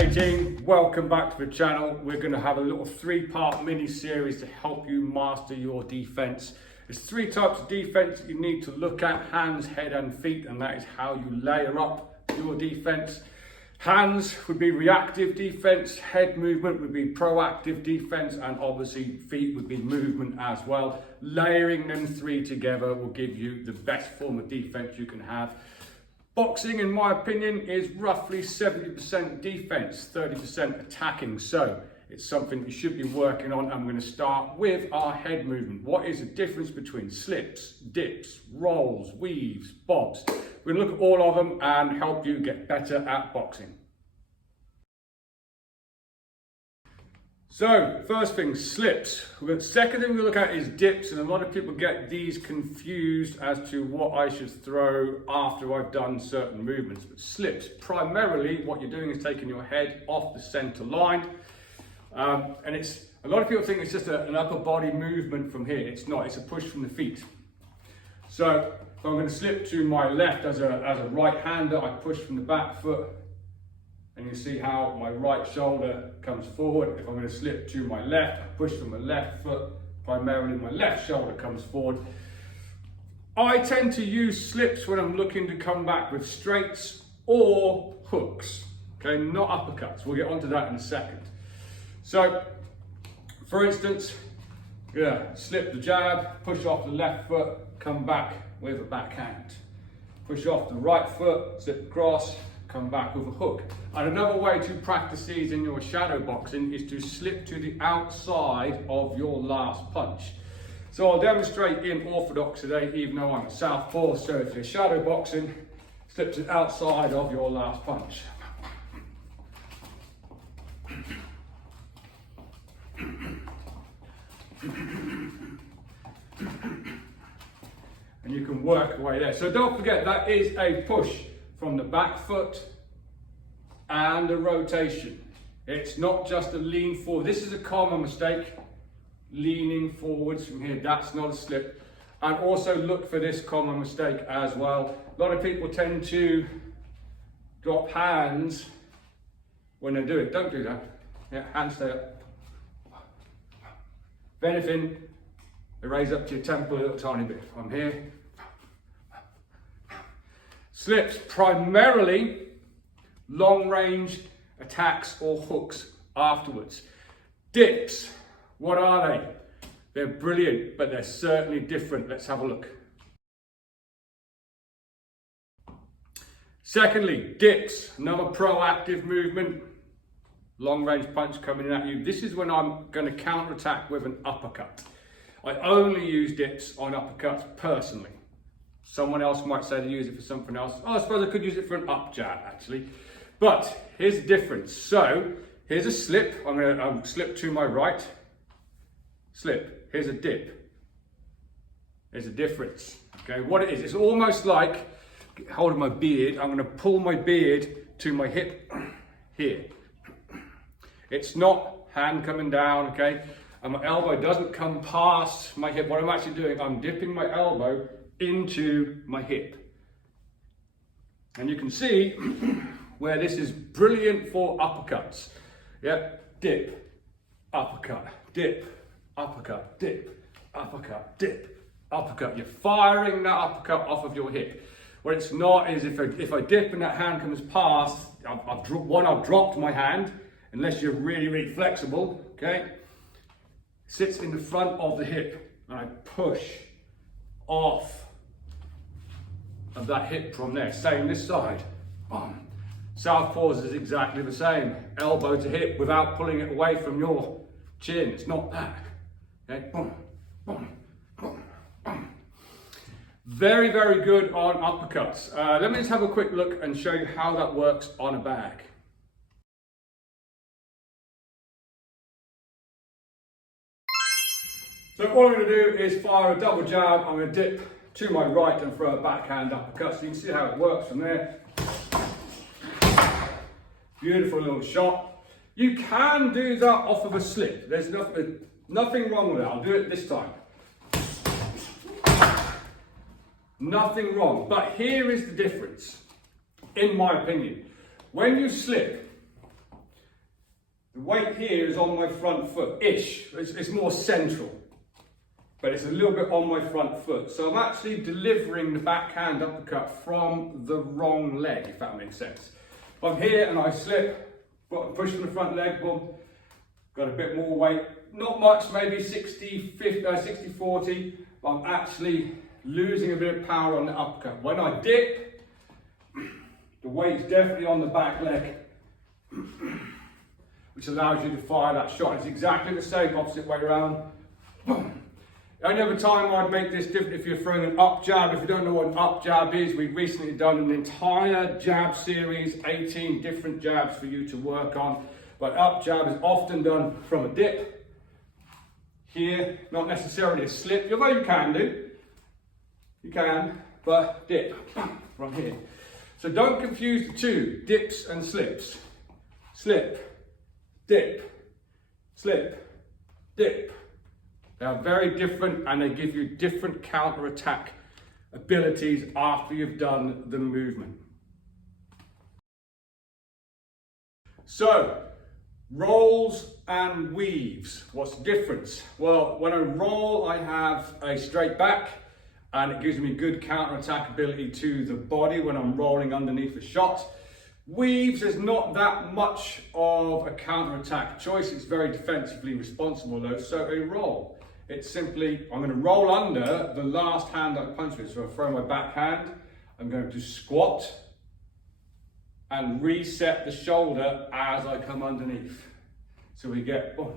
Hey team, welcome back to the channel. We're going to have a little three-part mini series to help you master your defense. There's three types of defense that you need to look at: hands, head and feet, and that is how you layer up your defense. Hands would be reactive defense, head movement would be proactive defense, and obviously feet would be movement as well. Layering them three together will give you the best form of defense you can have. Boxing, in my opinion, is roughly 70% defense, 30% attacking. So it's something you should be working on. I'm going to start with our head movement. What is the difference between slips, dips, rolls, weaves, bobs? We're going to look at all of them and help you get better at boxing. So, first thing, slips. The second thing we look at is dips, and a lot of people get these confused as to what I should throw after I've done certain movements. But slips, primarily what you're doing is taking your head off the center line. And it's, a lot of people think it's just an upper body movement from here. It's not, it's a push from the feet. So, if I'm going to slip to my left as a right-hander, I push from the back foot. And you see how my right shoulder comes forward. If I'm going to slip to my left, I push from the left foot, primarily my left shoulder comes forward. I tend to use slips when I'm looking to come back with straights or hooks, okay, not uppercuts. We'll get onto that in a second. So, for instance, slip the jab, push off the left foot, come back with a backhand. Push off the right foot, slip across, come back with a hook. And another way to practice these in your shadow boxing is to slip to the outside of your last punch. So I'll demonstrate in orthodox today, even though I'm a southpaw. So if you're shadow boxing, slip to the outside of your last punch. And you can work away there. So don't forget, that is a push from the back foot and a rotation. It's not just a lean forward. This is a common mistake, leaning forwards from here. That's not a slip. And also look for this common mistake as well. A lot of people tend to drop hands when they do it. Don't do that. Yeah, hands stay up. If anything, they raise up to your temple a little tiny bit. From here. Slips, primarily long range attacks or hooks afterwards. Dips, what are they? They're brilliant, but they're certainly different. Let's have a look. Secondly, dips, another proactive movement. Long range punch coming at you. This is when I'm going to counter attack with an uppercut. I only use dips on uppercuts personally. Someone else might say to use it for something else. Oh, I suppose I could use it for an up jab actually. But here's the difference. So here's a slip. I'm going to slip to my right. Slip. Here's a dip. There's a difference. Okay, what it is, it's almost like holding my beard. I'm going to pull my beard to my hip here. It's not hand coming down, okay? And my elbow doesn't come past my hip. What I'm actually doing, I'm dipping my elbow into my hip. And you can see where this is brilliant for uppercuts. Yeah, dip, uppercut, dip, uppercut, dip, uppercut, dip, uppercut. You're firing that uppercut off of your hip. What it's not is if I dip and that hand comes past, I've dropped my hand, unless you're really, really flexible, okay? Sits in the front of the hip, and I push off of that hip from there. Same this side. Boom. Southpaws is exactly the same. Elbow to hip without pulling it away from your chin. It's not that. Okay? Boom, boom, boom, boom. Very, very good on uppercuts. Let me just have a quick look and show you how that works on a bag. So all I'm going to do is fire a double jab. I'm going to dip to my right and throw a backhand uppercut. So you can see how it works from there. Beautiful little shot. You can do that off of a slip. There's nothing wrong with it. I'll do it this time. Nothing wrong. But here is the difference, in my opinion. When you slip, The weight here is on my front foot-ish. It's more central, but it's a little bit on my front foot. So I'm actually delivering the backhand uppercut from the wrong leg, if that makes sense. If I'm here and I slip, push from the front leg, boom, got a bit more weight. Not much, maybe 60-40, but I'm actually losing a bit of power on the uppercut. When I dip, the weight's definitely on the back leg, which allows you to fire that shot. It's exactly the same, opposite way around. The only other time I'd make this different if you're throwing an up jab. If you don't know what an up jab is, we've recently done an entire jab series, 18 different jabs for you to work on. But up jab is often done from a dip. Here, not necessarily a slip, although you can do. You can, but dip from here. So don't confuse the two, dips and slips. Slip, dip, slip, dip. They are very different and they give you different counter-attack abilities after you've done the movement. So, rolls and weaves. What's the difference? Well, when I roll, I have a straight back and it gives me good counter-attack ability to the body when I'm rolling underneath a shot. Weaves is not that much of a counter-attack choice. It's very defensively responsible though. So a roll, it's simply, I'm going to roll under the last hand that I punch with. So I throw my backhand, I'm going to squat and reset the shoulder as I come underneath. So we get, boom.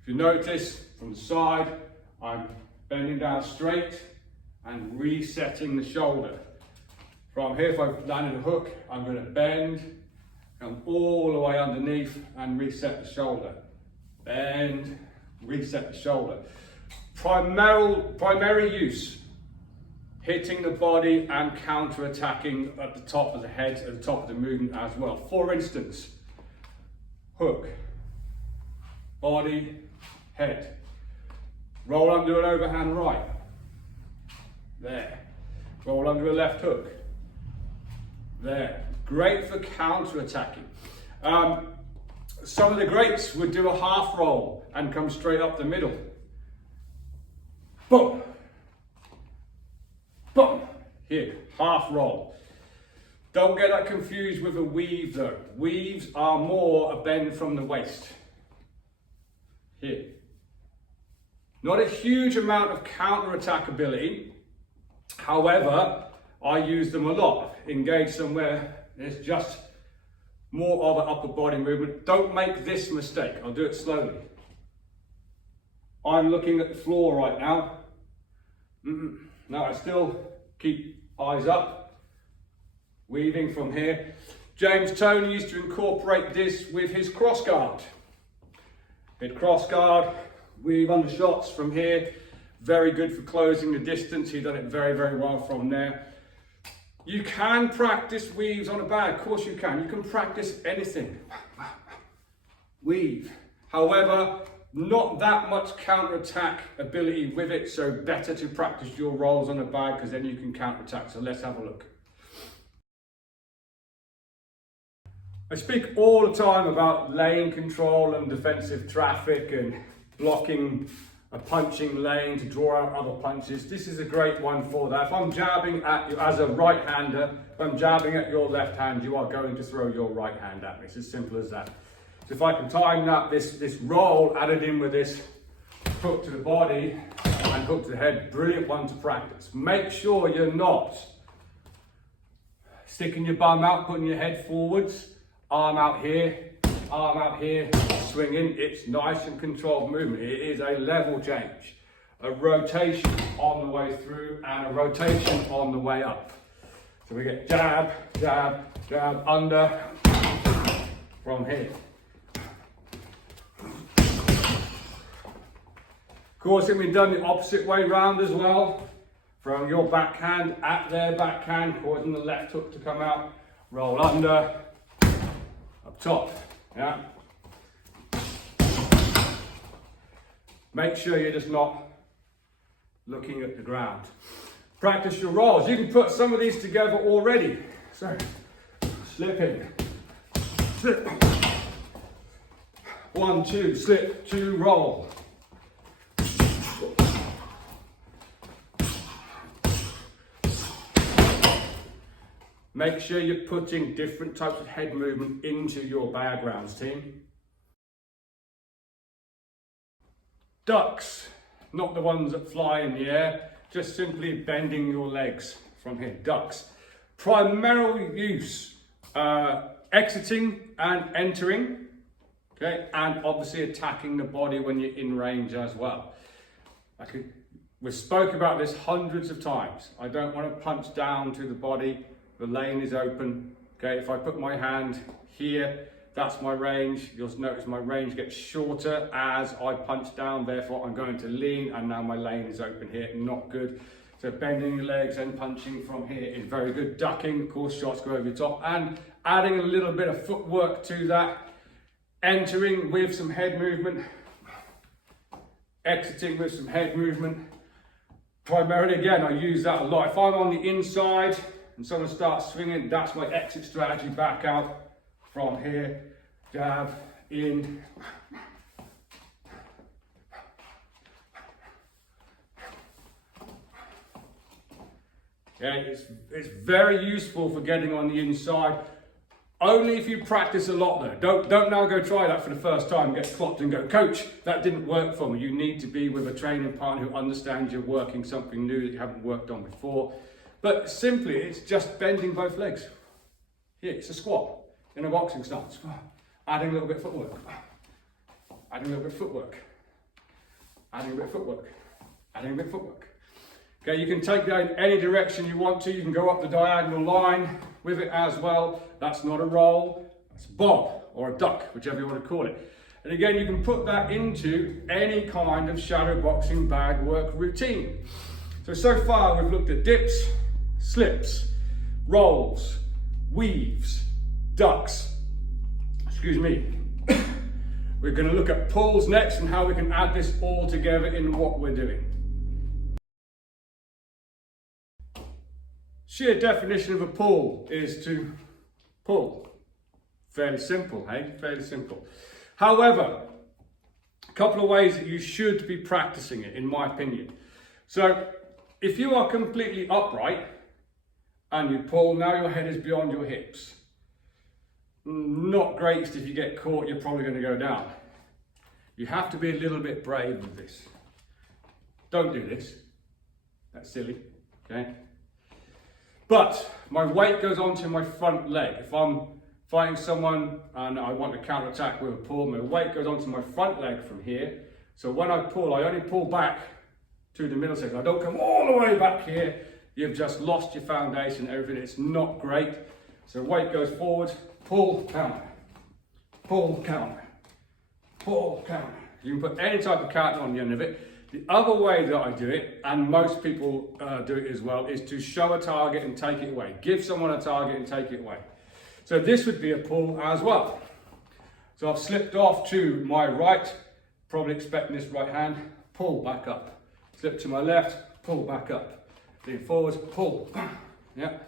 If you notice from the side, I'm bending down straight and resetting the shoulder. From here, if I've landed a hook, I'm going to bend, come all the way underneath and reset the shoulder. Bend, reset the shoulder. Primary use, hitting the body and counter-attacking at the top of the head, at the top of the movement as well. For instance, hook, body, head. Roll under an overhand right. There. Roll under a left hook. There. Great for counter-attacking. Some of the greats would do a half roll and come straight up the middle. Boom. Boom. Here, half roll. Don't get that confused with a weave though. Weaves are more a bend from the waist. Here. Not a huge amount of counter-attack ability. However, I use them a lot. Engage somewhere, there's just more of an upper body movement. Don't make this mistake. I'll do it slowly. I'm looking at the floor right now. No, I still keep eyes up. Weaving from here. James Toney used to incorporate this with his cross guard. Hit cross guard, weave under shots from here. Very good for closing the distance. He done it very, very well from there. You can practice weaves on a bag. Of course you can. You can practice anything. Weave. However, not that much counter-attack ability with it, so better to practice your rolls on a bag because then you can counter-attack. So let's have a look. I speak all the time about lane control and defensive traffic and blocking a punching lane to draw out other punches. This is a great one for that. If I'm jabbing at you as a right-hander, if I'm jabbing at your left hand, you are going to throw your right hand at me. It's as simple as that. So if I can time that, this roll added in with this hook to the body and hook to the head, brilliant one to practice. Make sure you're not sticking your bum out, putting your head forwards, arm out here, swinging. It's nice and controlled movement. It is a level change. A rotation on the way through and a rotation on the way up. So we get jab, jab, jab, under, from here. Of course, it can be done the opposite way round as well. Throwing your backhand at their backhand, causing the left hook to come out. Roll under, up top. Yeah. Make sure you're just not looking at the ground. Practice your rolls. You can put some of these together already. So, slipping, slip, 1, 2, slip, 2, roll. Make sure you're putting different types of head movement into your bag rounds, team. Ducks, not the ones that fly in the air, just simply bending your legs from here. Ducks. Primary use, exiting and entering, okay, and obviously attacking the body when you're in range as well. We've spoke about this hundreds of times. I don't want to punch down to the body. The lane is open. Okay, if I put my hand here, that's my range. You'll notice my range gets shorter as I punch down. Therefore, I'm going to lean, and now my lane is open here. Not good. So bending your legs and punching from here is very good. Ducking, of course, shots go over your top, and adding a little bit of footwork to that. Entering with some head movement. Exiting with some head movement. Primarily, again, I use that a lot. If I'm on the inside and someone starts swinging, that's my exit strategy. Back out from here, jab, in. Yeah, it's very useful for getting on the inside. Only if you practice a lot though. Don't now go try that for the first time, get clocked and go, coach, that didn't work for me. You need to be with a training partner who understands you're working something new that you haven't worked on before. But simply, it's just bending both legs. Here, it's a squat in a boxing stance. Adding a little bit of footwork. Adding a little bit of footwork. Adding a bit of footwork. Adding a bit of footwork. Okay, you can take that in any direction you want to. You can go up the diagonal line with it as well. That's not a roll, that's a bob or a duck, whichever you want to call it. And again, you can put that into any kind of shadow boxing bag work routine. So far we've looked at dips, slips, rolls, weaves, ducks. Excuse me. We're going to look at pulls next and how we can add this all together in what we're doing. Sheer definition of a pull is to pull. Fairly simple, hey? Fairly simple. However, a couple of ways that you should be practicing it, in my opinion. So, if you are completely upright and you pull, now your head is beyond your hips. Not great if you get caught, you're probably going to go down. You have to be a little bit brave with this. Don't do this. That's silly, okay? But my weight goes onto my front leg. If I'm fighting someone and I want to counter-attack with a pull, my weight goes onto my front leg from here. So when I pull, I only pull back to the middle section. I don't come all the way back here. You've just lost your foundation, everything. It's not great. So weight goes forward, pull, counter, pull, counter, pull, counter. You can put any type of counter on the end of it. The other way that I do it, and most people do it as well, is to show a target and take it away. Give someone a target and take it away. So this would be a pull as well. So I've slipped off to my right, probably expecting this right hand, pull back up. Slip to my left, pull back up. Lean forward, pull. Yeah.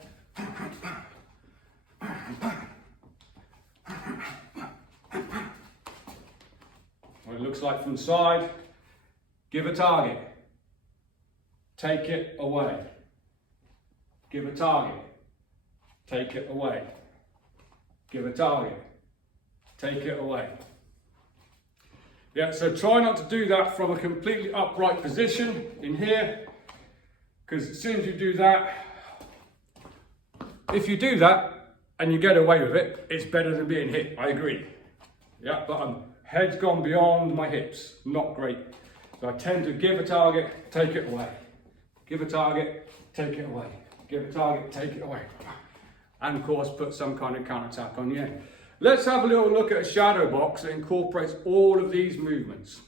What it looks like from the side. Give a target. Take it away. Give a target. Take it away. Give a target. Take it away. Yeah, so try not to do that from a completely upright position in here, because as soon as you do that, if you do that and you get away with it, it's better than being hit. I agree. Yeah, but head's gone beyond my hips. Not great. So I tend to give a target, take it away. Give a target, take it away. Give a target, take it away. And of course, put some kind of counter-attack on the end. Let's have a little look at a shadow box that incorporates all of these movements.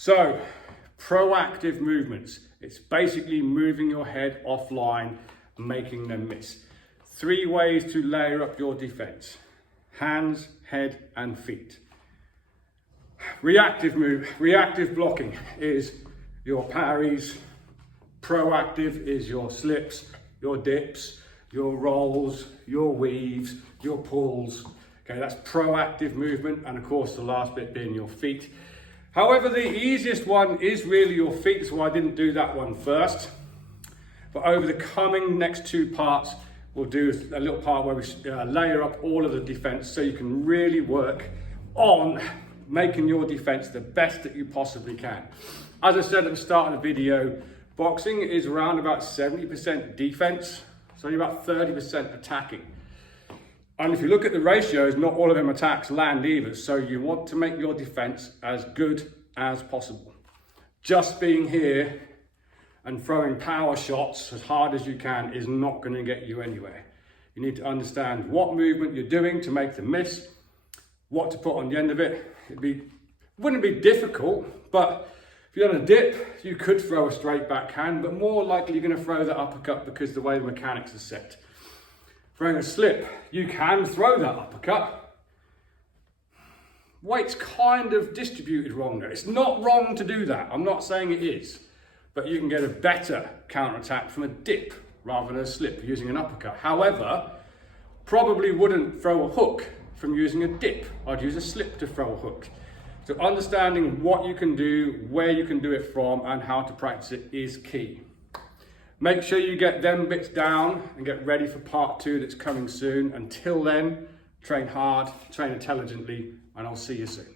So, proactive movements. It's basically moving your head offline and making them miss. 3 ways to layer up your defense: hands, head, and feet. Reactive blocking is your parries. Proactive is your slips, your dips, your rolls, your weaves, your pulls. Okay, that's proactive movement, and of course the last bit being your feet. However, the easiest one is really your feet, so I didn't do that one first. But over the coming next 2 parts, we'll do a little part where we layer up all of the defense so you can really work on making your defense the best that you possibly can. As I said at the start of the video, boxing is around about 70% defense, so only about 30% attacking. And if you look at the ratios, not all of them attacks land either, so you want to make your defense as good as possible. Just being here and throwing power shots as hard as you can is not going to get you anywhere. You need to understand what movement you're doing to make the miss, what to put on the end of it. It wouldn't be difficult, but if you're on a dip, you could throw a straight backhand, but more likely you're going to throw the uppercut because the way the mechanics are set. Throwing a slip, you can throw that uppercut. Weight's kind of distributed wrong there. It's not wrong to do that. I'm not saying it is, but you can get a better counterattack from a dip rather than a slip using an uppercut. However, probably wouldn't throw a hook from using a dip. I'd use a slip to throw a hook. So understanding what you can do, where you can do it from, and how to practice it is key. Make sure you get them bits down and get ready for part 2 that's coming soon. Until then, train hard, train intelligently, and I'll see you soon.